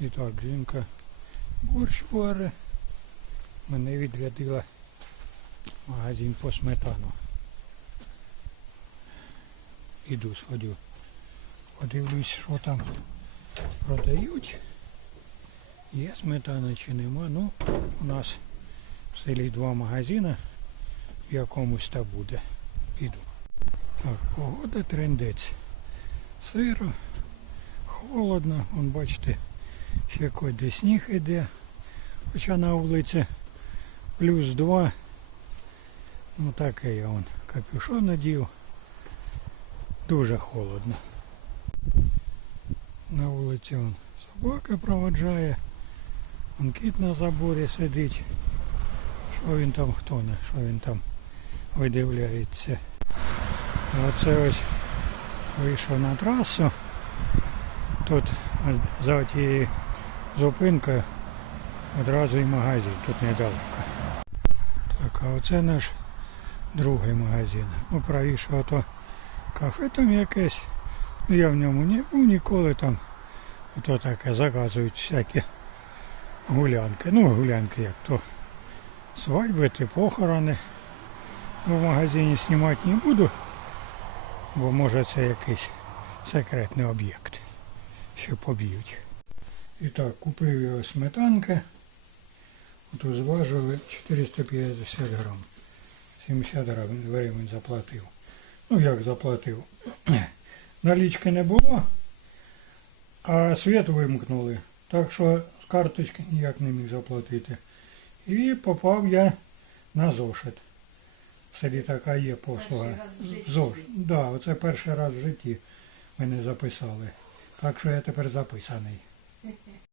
І так, жінка борщ варе. Мене відрядила магазин по сметану. Іду сходю. Подивлюсь, що там продають. Є сметана чи нема. Ну, у нас в селі два магазини. В якомусь та буде. Піду. Так, погода трендець. Сиро, холодно, вон бачите, ще де сніг іде. Хоча на вулиці плюс два. Ну таке я вон капюшон надів. Дуже холодно. На вулиці вон собака проводжає. Вон кіт на заборі сидить. Що він там хто не, що він там видивляється. Оце ось вийшов на трасу. Тут за тією зупинкою одразу і магазин, тут недалеко. Так, а оце наш другий магазин. Ну, правіше ото кафе там якесь. Ну я в ньому не був ніколи там. Ото таке заказують всякі гулянки. Ну, гулянки як то свадьби, ти похорони. В магазині знімати не буду, бо може це якийсь секретний об'єкт, що поб'ють. І так, купив його сметанки. Тут зважили 450 грам. 70 гривень заплатив. Ну як заплатив? Налічки не було, а світ вимкнули. Так що з карточки ніяк не міг заплатити. І попав я на зошит. Селі така є послуга. ЗОЖ. Да, оце перший раз в житті мене записали. Так що я тепер записаний.